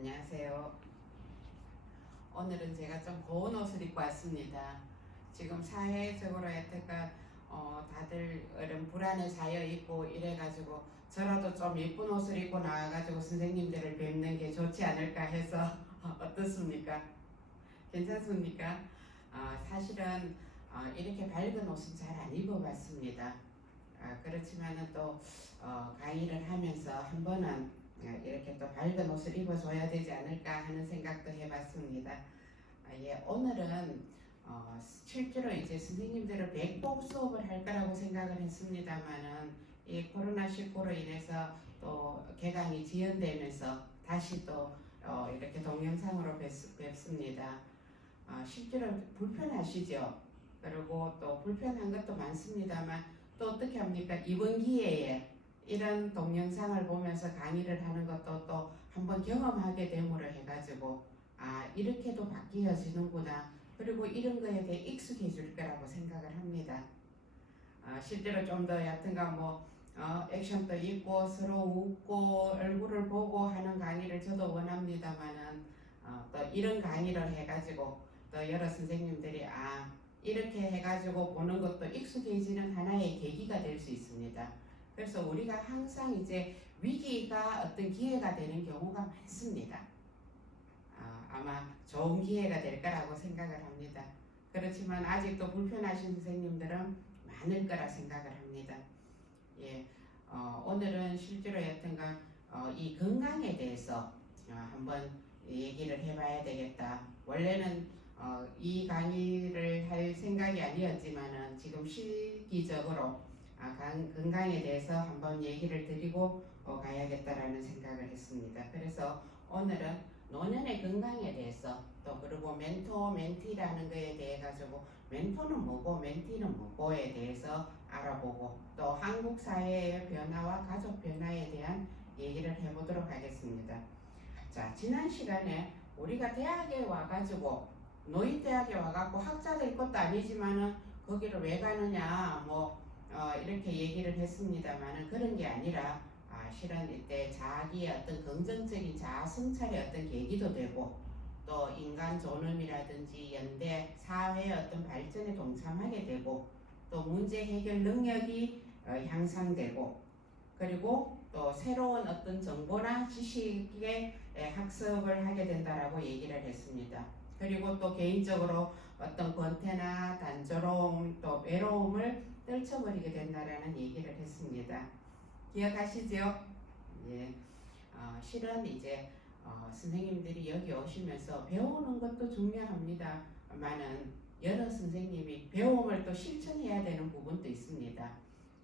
안녕하세요. 오늘은 제가 좀 고운 옷을 입고 왔습니다. 지금 사회적으로 여태껏 다들 이런 불안에 쌓여 있고 이래가지고 저라도 좀 예쁜 옷을 입고 나와가지고 선생님들을 뵙는 게 좋지 않을까 해서 어떻습니까? 괜찮습니까? 사실은 이렇게 밝은 옷은 잘 안 입어봤습니다. 그렇지만은 또 강의를 하면서 한 번은 이렇게 또 밝은 옷을 입어줘야 되지 않을까 하는 생각도 해봤습니다. 오늘은 실제로 이제 선생님들을 백복 수업을 할 거라고 생각을 했습니다만은 이 코로나19로 인해서 또 개강이 지연되면서 다시 또 이렇게 동영상으로 뵙습니다. 실제로 불편하시죠? 그리고 또 불편한 것도 많습니다만 또 어떻게 합니까? 이번 기회에 이런 동영상을 보면서 강의를 하는 것도 또 한번 경험하게 됨으로 해가지고 이렇게도 바뀌어지는구나, 그리고 이런 거에 대해 익숙해질 거라고 생각을 합니다. 실제로 좀 더 여튼가 액션도 있고 서로 웃고 얼굴을 보고 하는 강의를 저도 원합니다만은 또 이런 강의를 해가지고 또 여러 선생님들이 이렇게 해가지고 보는 것도 익숙해지는 하나의 계기가 될 수 있습니다. 그래서 우리가 항상 이제 위기가 어떤 기회가 되는 경우가 많습니다. 아마 좋은 기회가 될 거라고 생각을 합니다. 그렇지만 아직도 불편하신 선생님들은 많을 거라 생각을 합니다. 오늘은 실제로 여튼가 이 건강에 대해서 한번 얘기를 해봐야 되겠다. 원래는 이 강의를 할 생각이 아니었지만은 지금 시기적으로 건강에 대해서 한번 얘기를 드리고 가야겠다라는 생각을 했습니다. 그래서 오늘은 노년의 건강에 대해서, 또 그리고 멘토, 멘티라는 거에 대해 가지고 멘토는 뭐고 멘티는 뭐고에 대해서 알아보고, 또 한국 사회의 변화와 가족 변화에 대한 얘기를 해보도록 하겠습니다. 자, 지난 시간에 우리가 대학에 와가지고 노인대학에 와갖고 학자 될 것도 아니지만은 거기를 왜 가느냐 이렇게 얘기를 했습니다만은 그런 게 아니라 실은 이때 자기의 어떤 긍정적인 자아 성찰의 어떤 계기도 되고, 또 인간 존엄이라든지 연대 사회의 어떤 발전에 동참하게 되고, 또 문제 해결 능력이 향상되고, 그리고 또 새로운 어떤 정보나 지식의 학습을 하게 된다라고 얘기를 했습니다. 그리고 또 개인적으로 어떤 권태나 단조로움, 또 외로움을 떨쳐버리게 된다라는 얘기를 했습니다. 기억하시죠? 예. 실은 이제 선생님들이 여기 오시면서 배우는 것도 중요합니다만은 여러 선생님이 배움을 또 실천해야 되는 부분도 있습니다.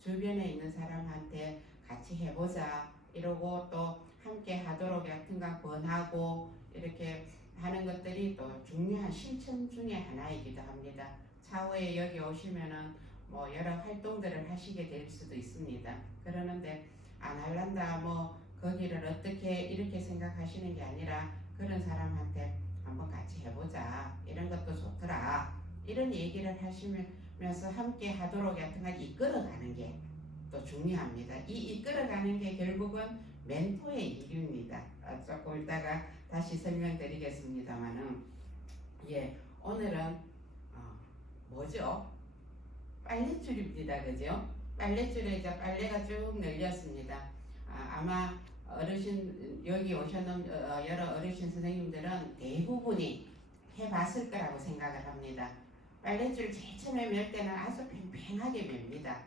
주변에 있는 사람한테 같이 해보자 이러고 또 함께 하도록 여튼간 권하고 이렇게 하는 것들이 또 중요한 실천 중에 하나이기도 합니다. 차후에 여기 오시면은 여러 활동들을 하시게 될 수도 있습니다. 그러는데 안 할란다 거기를 어떻게 이렇게 생각하시는 게 아니라 그런 사람한테 한번 같이 해보자, 이런 것도 좋더라, 이런 얘기를 하시면서 함께 하도록 여튼간 이끌어가는 게 또 중요합니다. 이 이끌어가는 게 결국은 멘토의 일입니다. 조금 이따가 다시 설명드리겠습니다만은 오늘은 뭐죠? 빨랫줄입니다. 그죠? 빨랫줄에 이제 빨래가 쭉 널렸습니다. 아마 여기 오셨는 여러 어르신 선생님들은 대부분이 해봤을 거라고 생각을 합니다. 빨랫줄 제일 처음에 멜 때는 아주 팽팽하게 맵니다.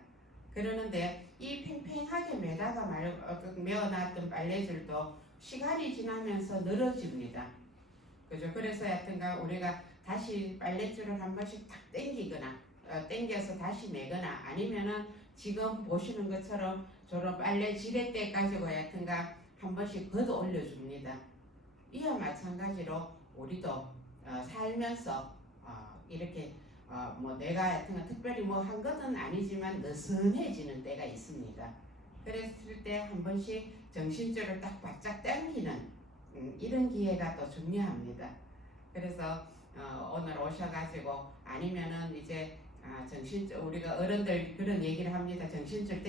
그러는데 이 팽팽하게 메어놨던 빨래줄도 시간이 지나면서 늘어집니다. 그죠? 그래서 하여튼가 우리가 다시 빨랫줄을 한 번씩 탁 당기거나 당겨서 다시 매거나, 아니면은 지금 보시는 것처럼 저런 빨래 지렛대까지 하여튼가 한 번씩 걷어 올려줍니다. 이와 마찬가지로 우리도 살면서 이렇게 내가 하여튼 특별히 한 것은 아니지만 느슨해지는 때가 있습니다. 그랬을 때 한 번씩 정신줄을 딱 바짝 당기는 이런 기회가 또 중요합니다. 그래서 오늘 오셔가지고 아니면은 이제 우리가 어른들 그런 얘기를 합니다. 정신줄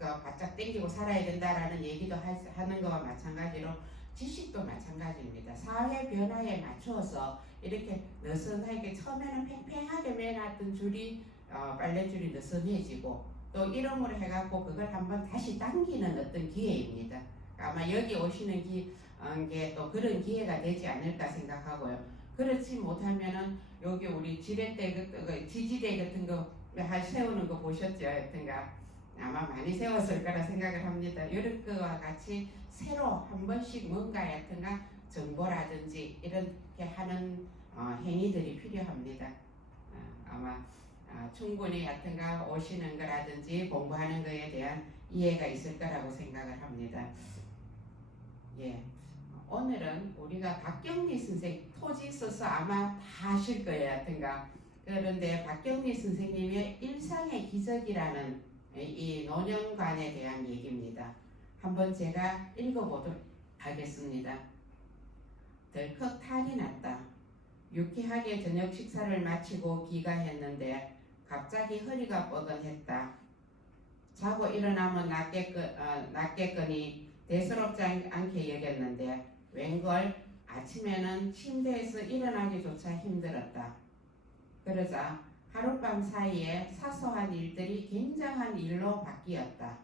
바짝 당기고 살아야 된다라는 얘기도 하는 거와 마찬가지로 지식도 마찬가지입니다. 사회 변화에 맞추어서 이렇게 느슨하게 처음에는 팽팽하게 매놨던 줄이 빨래줄이 느슨해지고 또 이름으로 해갖고 그걸 한번 다시 당기는 어떤 기회입니다. 아마 여기 오시는 게 또 그런 기회가 되지 않을까 생각하고요. 그렇지 못하면은 여기 우리 지렛대 지지대 같은 거 세우는 거 보셨죠? 여튼가 아마 많이 세웠을 거라 생각을 합니다. 이런 거와 같이 새로 한 번씩 뭔가 여튼가 정보라든지 이렇게 하는 행위들이 필요합니다. 아마 충분히 여튼가 오시는 거라든지 공부하는 거에 대한 이해가 있을 거라고 생각을 합니다. 예. 오늘은 우리가 박경리 선생 토지 있어서 아마 다 아실 거예요. 여튼가 그런데 박경리 선생님의 일상의 기적이라는 이 노년관에 대한 얘기입니다. 한번 제가 읽어보도록 하겠습니다. 덜컥 탈이 났다. 유쾌하게 저녁 식사를 마치고 귀가했는데 갑자기 허리가 뻐근했다. 자고 일어나면 낫겠거니 대수롭지 않게 여겼는데 웬걸 아침에는 침대에서 일어나기조차 힘들었다. 그러자 하룻밤 사이에 사소한 일들이 굉장한 일로 바뀌었다.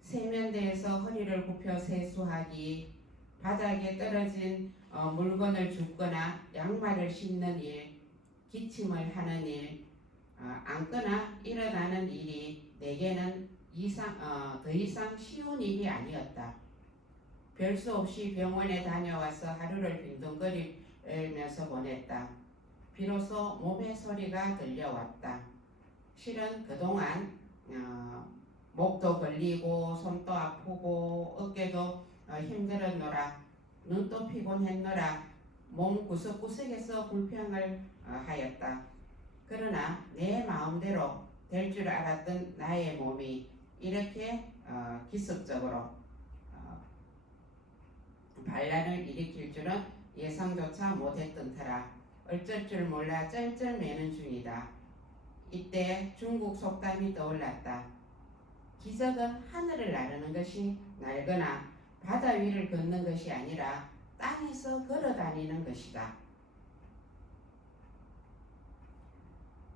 세면대에서 허리를 굽혀 세수하기, 바닥에 떨어진 물건을 줍거나 양말을 씻는 일, 기침을 하는 일, 앉거나 일어나는 일이 내게는 더 이상 쉬운 일이 아니었다. 별 수 없이 병원에 다녀와서 하루를 빈둥거리면서 보냈다. 비로소 몸의 소리가 들려왔다. 실은 그동안 목도 걸리고 손도 아프고 어깨도 힘들었노라. 눈도 피곤했노라. 몸 구석구석에서 불평을 하였다. 그러나 내 마음대로 될 줄 알았던 나의 몸이 이렇게 기습적으로 반란을 일으킬 줄은 예상조차 못했던 터라 어쩔 줄 몰라 쩔쩔매는 중이다. 이때 중국 속담이 떠올랐다. 기적은 하늘을 나르는 것이 날거나 바다 위를 걷는 것이 아니라 땅에서 걸어다니는 것이다.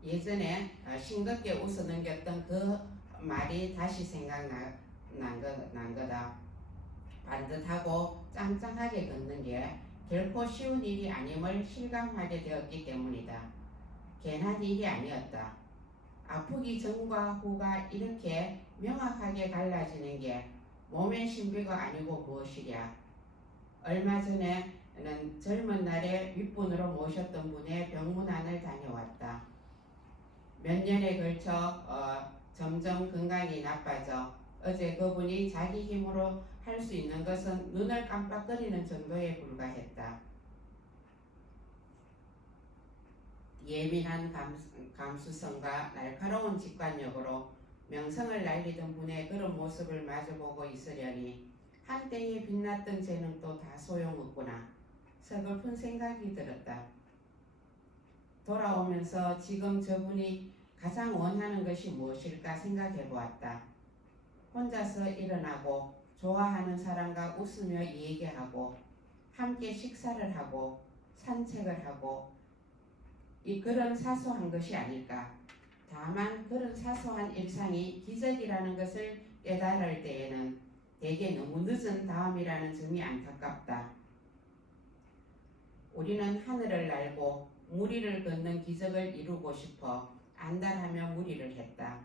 예전에 싱겁게 웃어 넘겼던 그 말이 다시 생각난 거다. 반듯하고 짱짱하게 걷는 게 결코 쉬운 일이 아님을 실감하게 되었기 때문이다. 괜한 일이 아니었다. 아프기 전과 후가 이렇게 명확하게 갈라지는 게 몸의 신비가 아니고 무엇이랴. 얼마 전에는 젊은 날에 윗분으로 모셨던 분의 병문안을 다녀왔다. 몇 년에 걸쳐 점점 건강이 나빠져 어제 그분이 자기 힘으로 할 수 있는 것은 눈을 깜빡거리는 정도에 불과했다. 예민한 감수성과 날카로운 직관력으로 명성을 날리던 분의 그런 모습을 마주보고 있으려니 한때에 빛났던 재능도 다 소용없구나. 서글픈 생각이 들었다. 돌아오면서 지금 저분이 가장 원하는 것이 무엇일까 생각해 보았다. 혼자서 일어나고 좋아하는 사람과 웃으며 얘기하고 함께 식사를 하고 산책을 하고 그런 사소한 것이 아닐까. 다만 그런 사소한 일상이 기적이라는 것을 깨달을 때에는 대개 너무 늦은 다음이라는 점이 안타깝다. 우리는 하늘을 날고 무리를 걷는 기적을 이루고 싶어 안달하며 무리를 했다.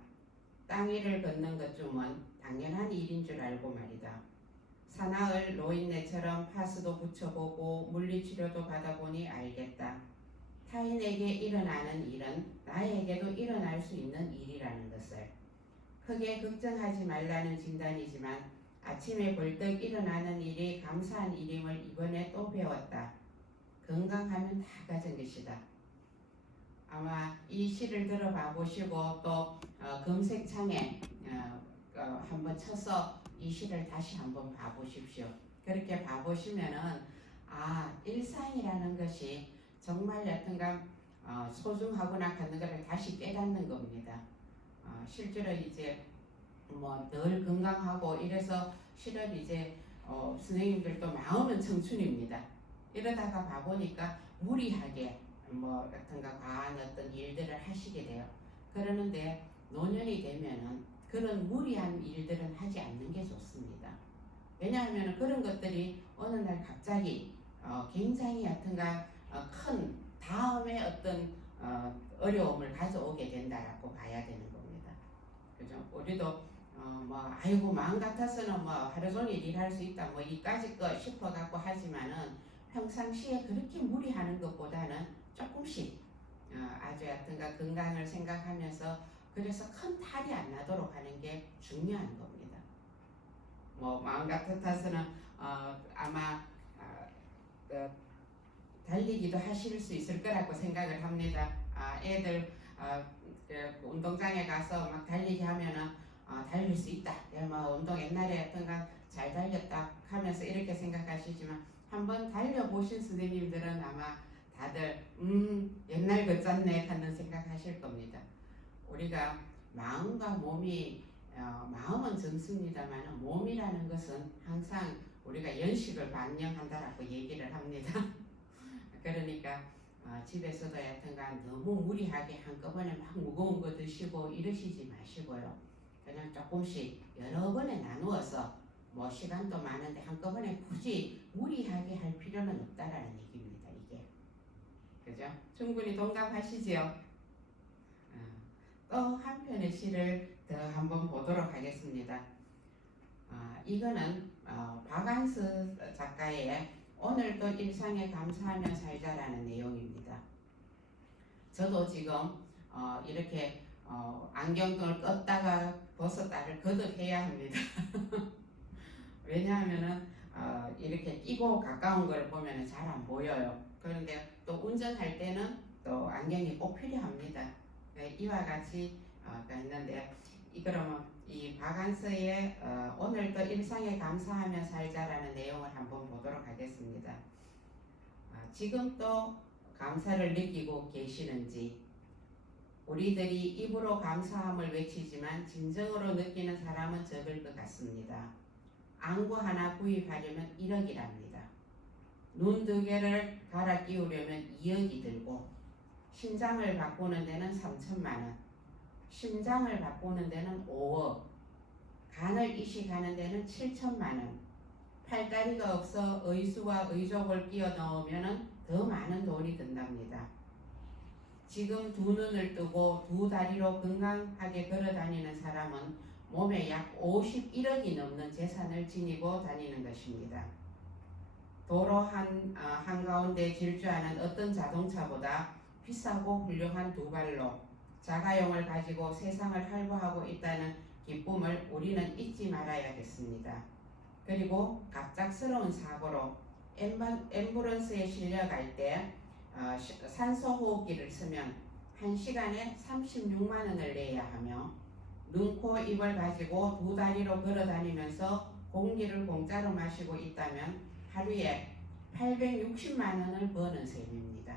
땅 위를 걷는 것쯤은 당연한 일인 줄 알고 말이다. 사나흘 노인네처럼 파스도 붙여보고 물리치료도 받아보니 알겠다. 타인에게 일어나는 일은 나에게도 일어날 수 있는 일이라는 것을. 크게 걱정하지 말라는 진단이지만 아침에 벌떡 일어나는 일이 감사한 일임을 이번에 또 배웠다. 건강하면 다 가진 것이다. 아마 이 시를 들어봐 보시고 또 검색창에 한번 쳐서 이 시를 다시 한번 봐보십시오. 그렇게 봐보시면은 일상이라는 것이 정말 여튼가 소중하구나 하는 것을 다시 깨닫는 겁니다. 실제로 이제 뭐 늘 건강하고 이래서 실은 이제 선생님들도 마음은 청춘입니다. 이러다가 봐보니까 무리하게 뭐 같은가 과한 어떤 일들을 하시게 돼요. 그러는데 노년이 되면은 그런 무리한 일들은 하지 않는 게 좋습니다. 왜냐하면 그런 것들이 어느 날 갑자기 굉장히 하여튼가 큰 다음에 어떤 어려움을 가져오게 된다라고 봐야 되는 겁니다. 그죠? 우리도 뭐 아이고 마음 같아서는 뭐 하루 종일 일할 수 있다 뭐 이까짓 거 싶어 갖고 하지만은 평상시에 그렇게 무리하는 것보다는 조금씩 아주 하여튼가 건강을 생각하면서 그래서 큰 탈이 안 나도록 하는 게 중요한 겁니다. 뭐 마음 같아서는 아마 그 달리기도 하실 수 있을 거라고 생각을 합니다. 애들 그 운동장에 가서 막 달리기 하면은 달릴 수 있다. 뭐 운동 옛날에 어떤가 잘 달렸다 하면서 이렇게 생각하시지만 한번 달려보신 선생님들은 아마 다들 옛날 것 같네 하는 생각하실 겁니다. 우리가 마음과 몸이 마음은 젊습니다만 몸이라는 것은 항상 우리가 연식을 반영한다라고 얘기를 합니다. 그러니까 집에서도 여튼간 너무 무리하게 한꺼번에 막 무거운 거 드시고 이러시지 마시고요. 그냥 조금씩 여러 번에 나누어서 뭐 시간도 많은데 한꺼번에 굳이 무리하게 할 필요는 없다라는 얘기입니다. 이게 그죠? 충분히 동감하시지요? 또 한편의 시를 더 한번 보도록 하겠습니다. 이거는 박안서 작가의 오늘도 일상에 감사하며 살자라는 내용입니다. 저도 지금 이렇게 안경을 껐다가 벗었다를 거듭해야 합니다. 왜냐하면은 이렇게 끼고 가까운 걸 보면 잘 안 보여요. 그런데 또 운전할 때는 또 안경이 꼭 필요합니다. 이와 같이 했는데 그러면 이 박안서의 오늘도 일상에 감사하며 살자라는 내용을 한번 보도록 하겠습니다. 지금 또 감사를 느끼고 계시는지, 우리들이 입으로 감사함을 외치지만 진정으로 느끼는 사람은 적을 것 같습니다. 안구 하나 구입하려면 1억이랍니다. 눈 2개를 갈아 끼우려면 2억이 들고, 신장을 바꾸는 데는 3천만 원, 심장을 바꾸는 데는 5억, 간을 이식하는 데는 7천만 원, 팔다리가 없어 의수와 의족을 끼워 넣으면 더 많은 돈이 든답니다. 지금 2눈을 뜨고 2다리로 건강하게 걸어다니는 사람은 몸에 약 51억이 넘는 재산을 지니고 다니는 것입니다. 도로 한가운데 질주하는 어떤 자동차보다 비싸고 훌륭한 2발로 자가용을 가지고 세상을 활보하고 있다는 기쁨을 우리는 잊지 말아야겠습니다. 그리고 갑작스러운 사고로 앰뷸런스에 실려갈 때 산소호흡기를 쓰면 1시간에 36만 원을 내야 하며, 눈, 코, 입을 가지고 2다리로 걸어다니면서 공기를 공짜로 마시고 있다면 하루에 860만 원을 버는 셈입니다.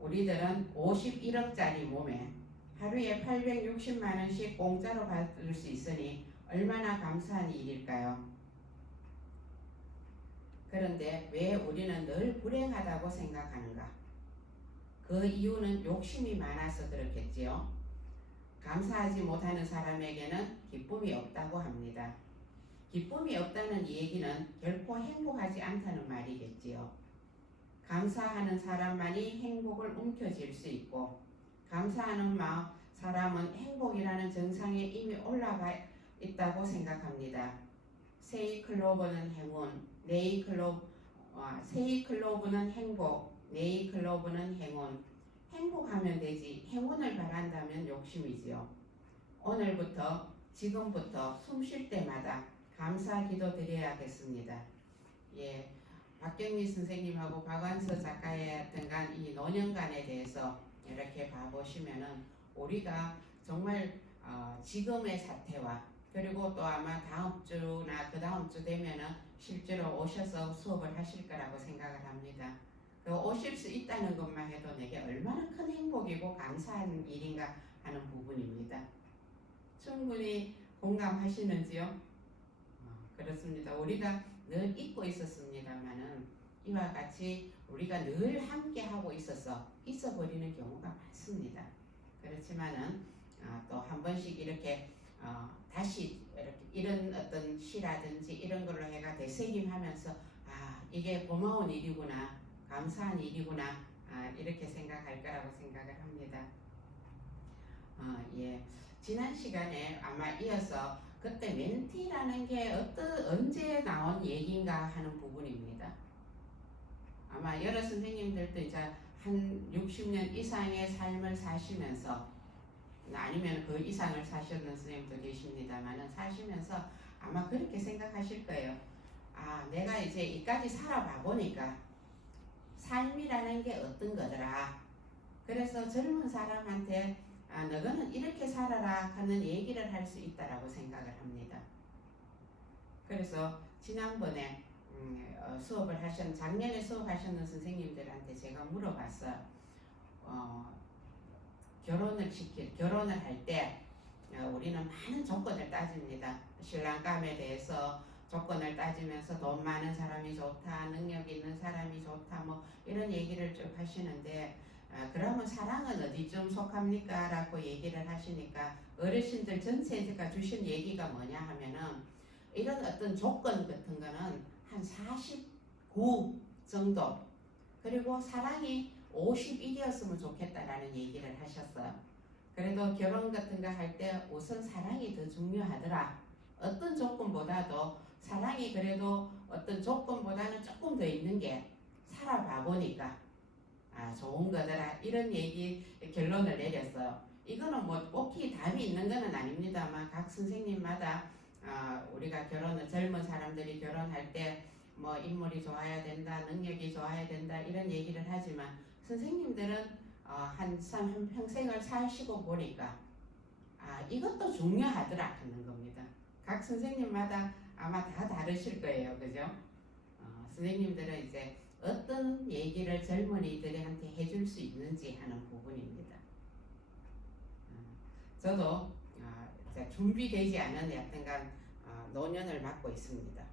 우리들은 51억짜리 몸에 하루에 860만 원씩 공짜로 받을 수 있으니 얼마나 감사한 일일까요? 그런데 왜 우리는 늘 불행하다고 생각하는가? 그 이유는 욕심이 많아서 그렇겠지요. 감사하지 못하는 사람에게는 기쁨이 없다고 합니다. 기쁨이 없다는 얘기는 결코 행복하지 않다는 말이겠지요. 감사하는 사람만이 행복을 움켜쥘 수 있고, 감사하는 사람은 행복이라는 정상에 이미 올라가 있다고 생각합니다. 세이클로버는 행운, 세이클로브는 행복, 네이클로브는 행운. 행복하면 되지 행운을 바란다면 욕심이지요. 오늘부터 지금부터 숨 쉴 때마다 감사 기도 드려야겠습니다. 예, 박경미 선생님하고 박완서 작가의 등간 이 노년간에 대해서 이렇게 봐보시면은 우리가 정말 지금의 사태와 그리고 또 아마 다음 주나 그 다음 주 되면은 실제로 오셔서 수업을 하실 거라고 생각을 합니다. 그 오실 수 있다는 것만 해도 내게 얼마나 큰 행복이고 감사한 일인가 하는 부분입니다. 충분히 공감하시는지요? 그렇습니다. 우리가 늘 잊고 있었습니다만은 이와 같이 우리가 늘 함께 하고 있어서 잊어버리는 경우가 많습니다. 그렇지만은 또 한 번씩 이렇게 다시 이렇게 이런 어떤 시라든지 이런 걸로 해가 되새김하면서 이게 고마운 일이구나, 감사한 일이구나, 이렇게 생각할 거라고 생각을 합니다. 예. 지난 시간에 아마 이어서 그때 멘티라는 게 언제 나온 얘기인가 하는 부분입니다. 아마 여러 선생님들도 이제 한 60년 이상의 삶을 사시면서 아니면 그 이상을 사셨는 선생님도 계십니다만은 사시면서 아마 그렇게 생각하실 거예요. 내가 이제 이까지 살아봐 보니까 삶이라는 게 어떤 거더라. 그래서 젊은 사람한테 너는 이렇게 살아라 하는 얘기를 할 수 있다라고 생각을 합니다. 그래서 지난번에 작년에 수업하셨는 선생님들한테 제가 물어봤어요. 결혼을 할 때 우리는 많은 조건을 따집니다. 신랑감에 대해서 조건을 따지면서 돈 많은 사람이 좋다, 능력 있는 사람이 좋다, 뭐 이런 얘기를 쭉 하시는데 그러면 사랑은 어디쯤 속합니까? 라고 얘기를 하시니까 어르신들 전체가 주신 얘기가 뭐냐 하면은 이런 어떤 조건 같은 거는 한 49 정도, 그리고 사랑이 51이었으면 좋겠다라는 얘기를 하셨어요. 그래도 결혼 같은 거 할 때 우선 사랑이 더 중요하더라. 어떤 조건보다도 사랑이 그래도 어떤 조건보다는 조금 더 있는 게 살아봐 보니까 좋은 거더라. 이런 얘기 결론을 내렸어요. 이거는 뭐 꼭히 답이 있는 거는 아닙니다만 각 선생님마다 우리가 젊은 사람들이 결혼할 때 뭐 인물이 좋아야 된다, 능력이 좋아야 된다 이런 얘기를 하지만 선생님들은 한 평생을 사시고 보니까 이것도 중요하더라 하는 겁니다. 각 선생님마다 아마 다 다르실 거예요. 그죠? 선생님들은 이제 어떤 얘기를 젊은이들한테 해줄 수 있는지 하는 부분입니다. 저도 준비되지 않은 여튼간 노년을 맡고 있습니다.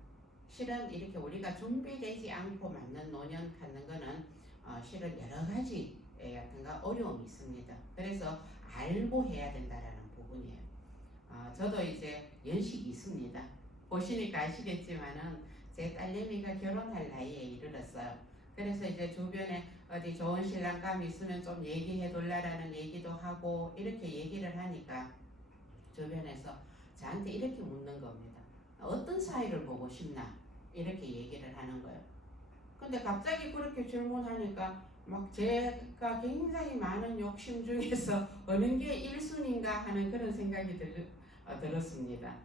실은 이렇게 우리가 준비되지 않고 맞는 노년 갖는 거는 실은 여러 가지 여튼간 어려움이 있습니다. 그래서 알고 해야 된다라는 부분이에요. 저도 이제 연식이 있습니다. 보시니까 아시겠지만은 제 딸내미가 결혼할 나이에 이르렀어요. 그래서 이제 주변에 어디 좋은 신랑감이 있으면 좀 얘기해 달라라는 얘기도 하고 이렇게 얘기를 하니까 주변에서 저한테 이렇게 묻는 겁니다. 어떤 사이를 보고 싶나? 이렇게 얘기를 하는 거예요. 근데 갑자기 그렇게 질문하니까 막 제가 굉장히 많은 욕심 중에서 어느 게 1순위인가 하는 그런 생각이 들었습니다.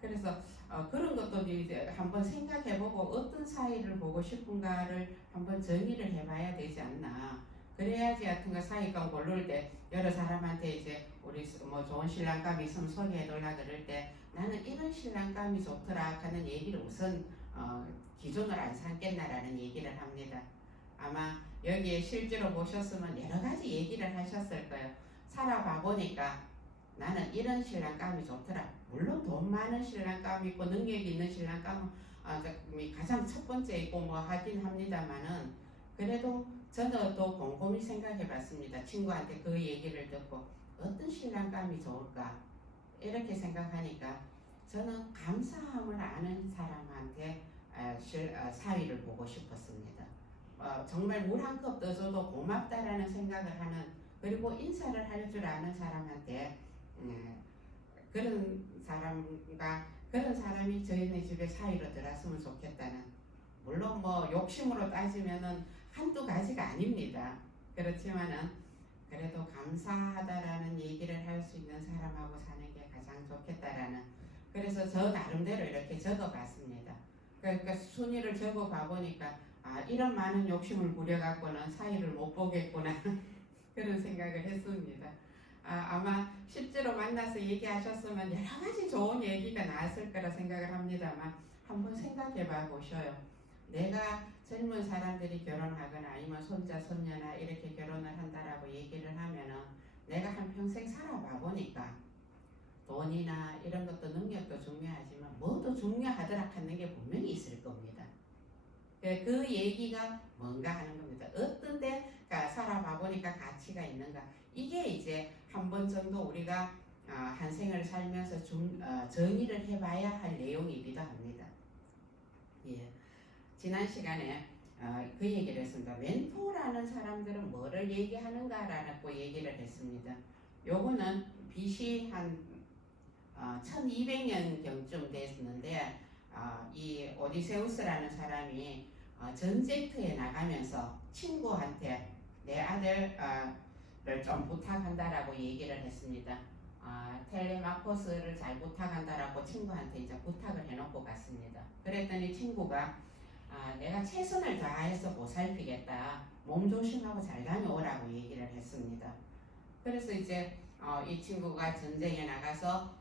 그래서 그런 것도 이제 한번 생각해보고 어떤 사이를 보고 싶은가를 한번 정의를 해봐야 되지 않나. 그래야지 하여튼가 사이감 고를 때 여러 사람한테 이제 우리 뭐 좋은 신랑감이 있으면 소개해달라 그럴 때 나는 이런 신랑감이 좋더라 하는 얘기를 우선 기준을 안 삼겠나라는 얘기를 합니다. 아마 여기에 실제로 보셨으면 여러 가지 얘기를 하셨을 거예요. 살아봐 보니까 나는 이런 신랑감이 좋더라. 물론 돈 많은 신랑감이 있고 능력 있는 신랑감은 가장 첫 번째이고 뭐 하긴 합니다만은 그래도 저도 또 곰곰이 생각해 봤습니다. 친구한테 그 얘기를 듣고 어떤 신랑감이 좋을까 이렇게 생각하니까 저는 감사함을 아는 사람한테 사위를 보고 싶었습니다. 정말 물 한 컵 떠줘도 고맙다라는 생각을 하는, 그리고 인사를 할 줄 아는 사람한테 그런 사람이 저희네 집에 사위로 들어왔으면 좋겠다는, 물론 뭐 욕심으로 따지면은 한두 가지가 아닙니다. 그렇지만은 그래도 감사하다라는 얘기를 할 수 있는 사람하고 사는 게 가장 좋겠다라는, 그래서 저 나름대로 이렇게 적어봤습니다. 그러니까 순위를 적어봐 보니까 이런 많은 욕심을 부려갖고는 사이를 못 보겠구나 그런 생각을 했습니다. 아마 실제로 만나서 얘기하셨으면 여러 가지 좋은 얘기가 나왔을 거라 생각을 합니다만 한번 생각해 봐 보셔요. 내가 젊은 사람들이 결혼하거나 아니면 손자 손녀나 이렇게 결혼을 한다라고 얘기를 하면은 내가 한평생 살아봐 보니까 돈이나 이런 것도 능력도 중요하지만 뭐도 중요하더라 그 얘기가 뭔가 하는 겁니다. 어떤 데 살아봐 보니까 가치가 있는가. 이게 이제 한 번 정도 우리가 한 생을 살면서 정의를 해봐야 할 내용이기도 합니다. 예. 지난 시간에 그 얘기를 했습니다. 멘토라는 사람들은 뭐를 얘기하는가라고 얘기를 했습니다. 요거는 BC 한 1200년경쯤 됐는데 이 오디세우스라는 사람이 전쟁터에 나가면서 친구한테 내 아들을 좀 부탁한다라고 얘기를 했습니다. 텔레마코스를 잘 부탁한다라고 친구한테 이제 부탁을 해놓고 갔습니다. 그랬더니 친구가 내가 최선을 다해서 보살피겠다. 몸 조심하고 잘 다녀오라고 얘기를 했습니다. 그래서 이제 이 친구가 전쟁에 나가서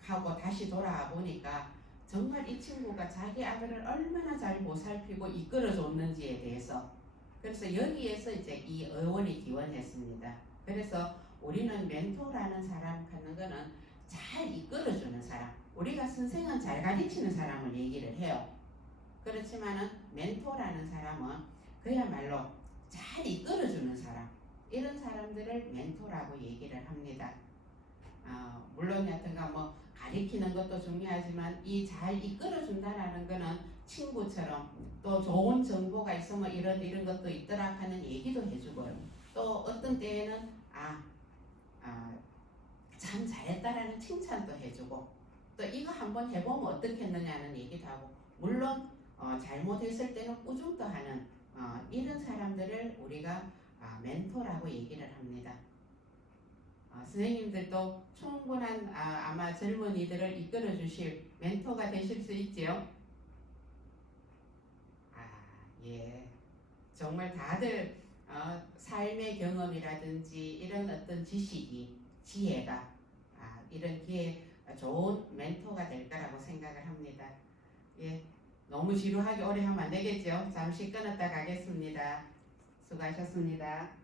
하고 다시 돌아와 보니까 정말 이 친구가 자기 아들을 얼마나 잘 보살피고 이끌어 줬는지에 대해서 그래서 여기에서 이제 이 어원이 기원했습니다. 그래서 우리는 멘토라는 사람 하는 거는 잘 이끌어주는 사람. 우리가 선생은 잘 가르치는 사람을 얘기를 해요. 그렇지만은 멘토라는 사람은 그야말로 잘 이끌어주는 사람. 이런 사람들을 멘토라고 얘기를 합니다. 물론 여튼가 뭐 가리키는 것도 중요하지만 이 잘 이끌어준다라는 거는 친구처럼 또 좋은 정보가 있으면 이런 것도 있더라 하는 얘기도 해주고요. 또 어떤 때에는 참 잘했다라는 칭찬도 해주고 또 이거 한번 해보면 어떻겠느냐는 얘기도 하고 물론 잘못했을 때는 꾸중도 하는 이런 사람들을 우리가 멘토라고 얘기를 합니다. 선생님들도 충분한 아마 젊은이들을 이끌어 주실 멘토가 되실 수 있지요? 예. 정말 다들 삶의 경험이라든지 이런 어떤 지식이 지혜가 이런 기회 좋은 멘토가 될 거라고 생각을 합니다. 예. 너무 지루하게 오래 하면 안 되겠죠? 잠시 끊었다 가겠습니다. 수고하셨습니다.